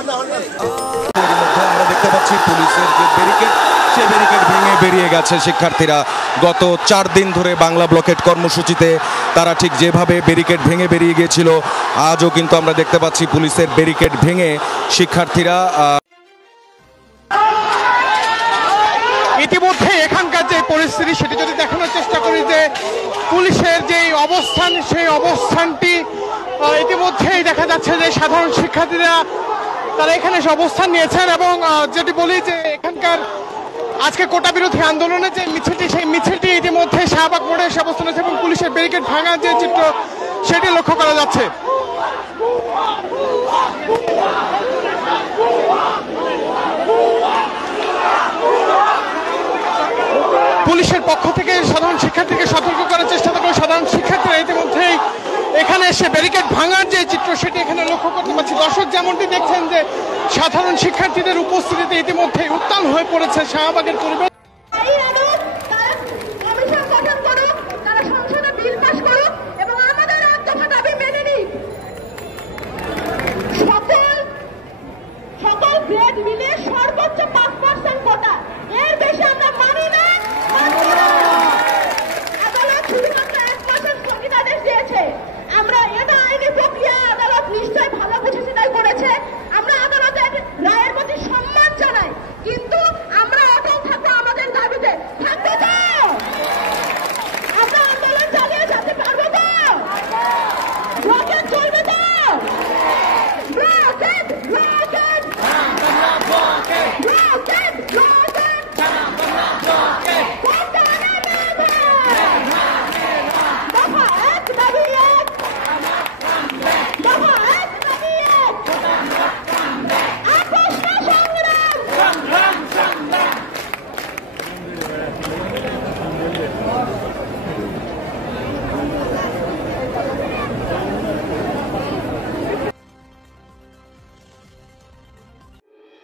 আমরা দেখতে পাচ্ছি পুলিশের যে ব্যারিকেড, সেই ব্যারিকেড ভেঙে বেরিয়ে গেছে শিক্ষার্থীরা। গত 4 দিন ধরে বাংলা ব্লকেট কর্মসূচিতে তারা ঠিক যেভাবে ব্যারিকেড ভেঙে বেরিয়ে গিয়েছিল, আজও কিন্তু আমরা দেখতে পাচ্ছি পুলিশের ব্যারিকেড ভেঙে শিক্ষার্থীরা। ইতিমধ্যে এখানকার যে পরিস্থিতি সেটি যদি দেখানোর চেষ্টা করি, যে পুলিশের যে অবস্থান, সেই অবস্থানটি ইতিমধ্যেই দেখা যাচ্ছে যে সাধারণ শিক্ষার্থীরা তারা এখানে অবস্থান নিয়েছেন। এবং যেটি বলি যে এখানকার আজকে কোটা বিরোধী আন্দোলনের যে মিছিলটি, সেই মিছিলটি ইতিমধ্যে শাহবাগ মোড়ে এসে অবস্থান আছে এবং পুলিশের ব্যারিকেড ভাঙার যে চিত্র সেটি লক্ষ্য করা যাচ্ছে। পুলিশের পক্ষ থেকে সাধারণ শিক্ষার্থীকে সতর্ক করার চেষ্টা করে সাধারণ শিক্ষার্থীরা ইতিমধ্যেই এখানে এসে ব্যারিকেড ভাঙার যে চিত্র সেটি এখানে লক্ষ্য করতে পারছি। দর্শক যেমনটি দেখছেন যে সাধারণ শিক্ষার্থীদের উপস্থিতিতে ইতিমধ্যে উত্তাল হয়ে পড়েছে শাহবাগের পরিবেশ।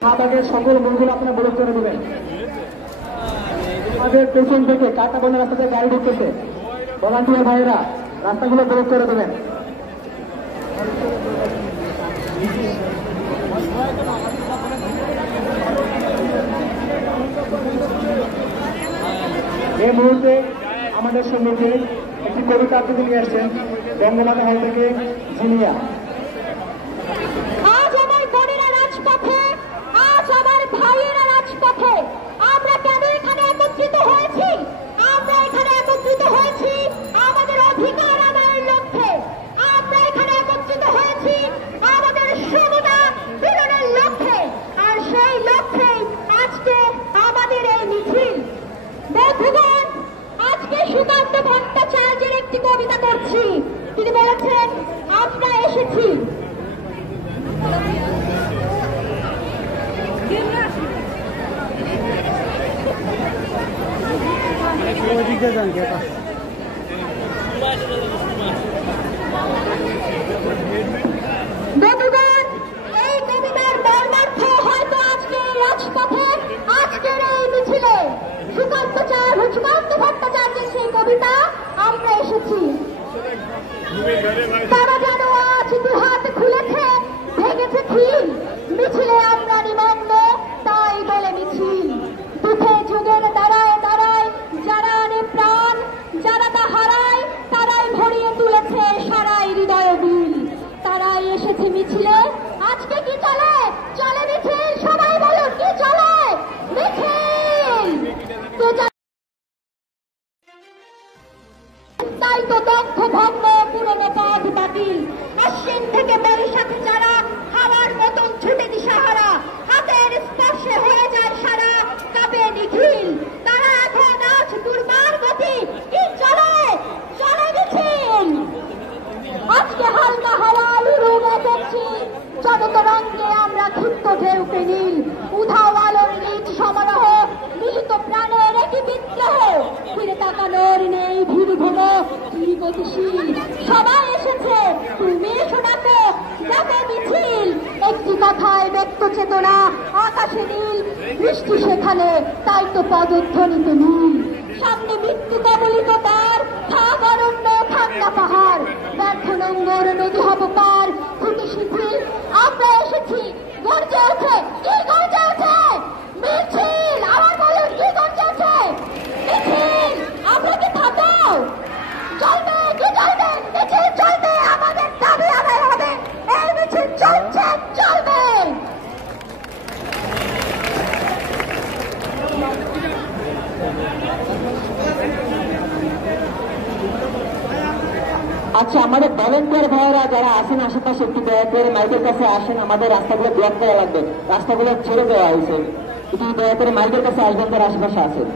শাহবাগের সকল মোড়গুলো আপনারা ব্লক করে দেবেন। আমাদের পেছন থেকে কাটা বনের রাস্তাতে গাড়ি ঢুকতেছে, ভলান্টিয়ার ভাইয়েরা রাস্তাগুলো ব্লক করে দেবেন। এই মুহূর্তে আমাদের সম্মুখে একটি কবিতা আবৃত্তি নিয়ে আসছেন বঙ্গমাতা হল থেকে জিনিয়া। ভাইয়েরা রাজপথে আমরা কেন এখানে একত্রিত হয়েছি? আমরা এখানে একত্রিত হয়েছি আমাদের অধিকার আদায়ের লক্ষ্যে। আমরা এখানে একত্রিত হয়েছি আমাদের সমতা পূরণের লক্ষ্যে। আর সেই লক্ষ্যে আজকে আমাদের এই মিছিল। বন্ধুগণ, আজকে সুকান্ত ভট্টাচার্যের একটি কবিতা করছি। তিনি বলেছেন, আমরা এসেছি বন্ধুগণ, এই কবিতার মর্মার্থ হয়তো আজকে রাজপথে, আজকের এই মিছিলে সুকান্ত ভট্টাচার্যের সেই কবিতা আমরা এসেছি। তারা যেন আজ দুহাত খুলেছে, ভেঙেছে খিল, মিছিলে আমরা নিমগ্ন, তাই বলে মিছিল। দুঃখে যুগের দাঁড়ায় দাঁড়ায় যারা আনে প্রাণ, যারা তা হারায় তারাই ভরিয়ে তুলেছে সারাই হৃদয় বিল। তারাই এসেছে মিছিলে। আজকে কি চলে? চলে মিছিল। সবাই বলুন, কি চলে? মিছিল। তাই তো দগ্ধ ভগ্ন পুরনো পথ বাতিল। আশ্বিন থেকে বৈশাখ যারা হাওয়ার মতন ছুটে দিশাহারা, হাতের স্পর্শে হয়ে যায় সারা, কাঁপে নিখিল। তারা এখন আজ দুর্বার গতি। কি চলে? চলে মিছিল। আজকে হালকা হাওয়া লুলুবে দেখছি, জগত রঙ্গে আমরা ক্ষিপ্ত ঢেউকে নীল। উধাও আলোর নিজ সমারোহ, মিলিত প্রাণের একই বিদ্রোহ। ফিরে তাকানোর নেই ভিড় ঘন, কি গতিশীল। সবাই এসেছে, তুমি এসো ডাকো, যাবে মিছিল। একটি কথায় ব্যক্ত চেতনা, আকাশে নীল, বৃষ্টি সেখানে, তাই তো পদধ্বনিতে নীল। সামনে মৃত্যু কবলিত তার, থাক অরণ্য, ঠান্ডা পাহাড়, ব্যর্থ নোংর নদী হব পার, খুঁটি শিথিল। আমরা এসেছি গর্জে আচ্ছা, আমাদের ভলেন্টিয়ার ভাইয়েরা যারা আছেন আশেপাশে একটু দয়া করে মাইকের কাছে আসেন, আমাদের রাস্তাগুলো ব্লক করা লাগবে, রাস্তাগুলো ছেড়ে দেওয়া হয়েছে, একটু দয়া করে মাইকের কাছে আসবেন, তার আশেপাশে আছেন।